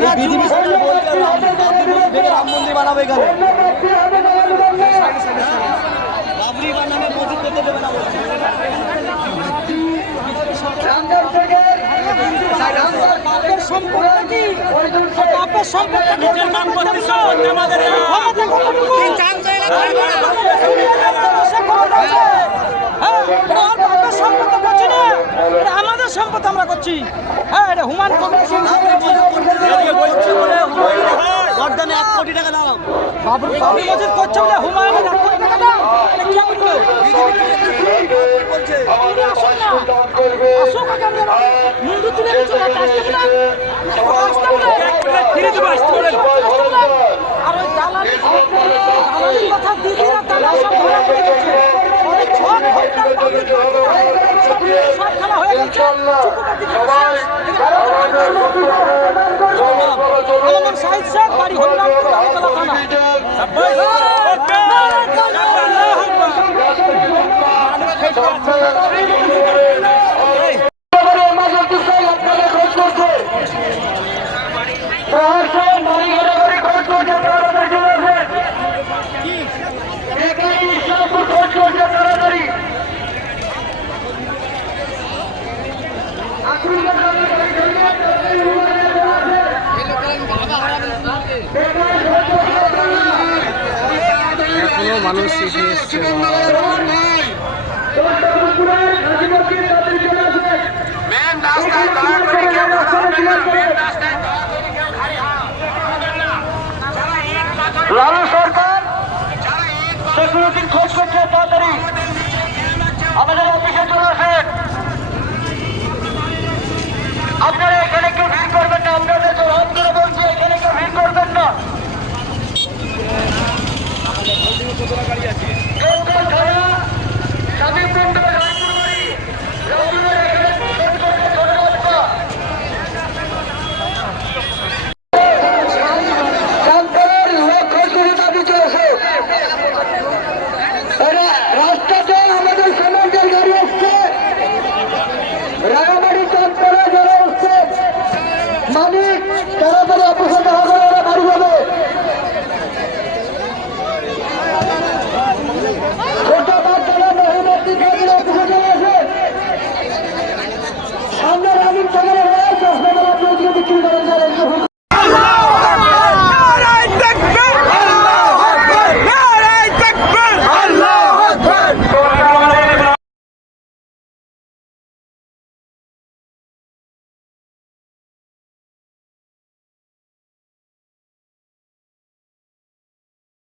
এই বিজেপি সরকার বলছে রাম মন্দির ভেঙে রাম মন্দির বানাবে। এখানে বাবরি বানাবে মসজিদ করতে দেবে না বলছে। বাপের সম্পত্তি বাপের সম্পত্তি নিজের নাম করতেছ আমাদের সম্পত্তি আমরা করছি হ্যাঁ এটা হুমান কমিশন গর্দানে এক কোটি টাকা দাম বাবুর মসজিদ করছে বলে হুমায়ুনের এক কোটি টাকা দাম কি বলেন আর ওই দালালি দালালির কথা দিদিরা সব গেছে সব খেলা হয়ে গেছে নাম শাহিদ শেখ বাড়ি হরিরামপুর আমতলা থানা এখনও মানুষ এগিয়ে এসছে। লালু সমাজের গাড়ি আসছে। রাগাবাড়ি চত্বরে যারা আমরা রাজীব চন্দ্র রায় চশমা বিক্রি করেন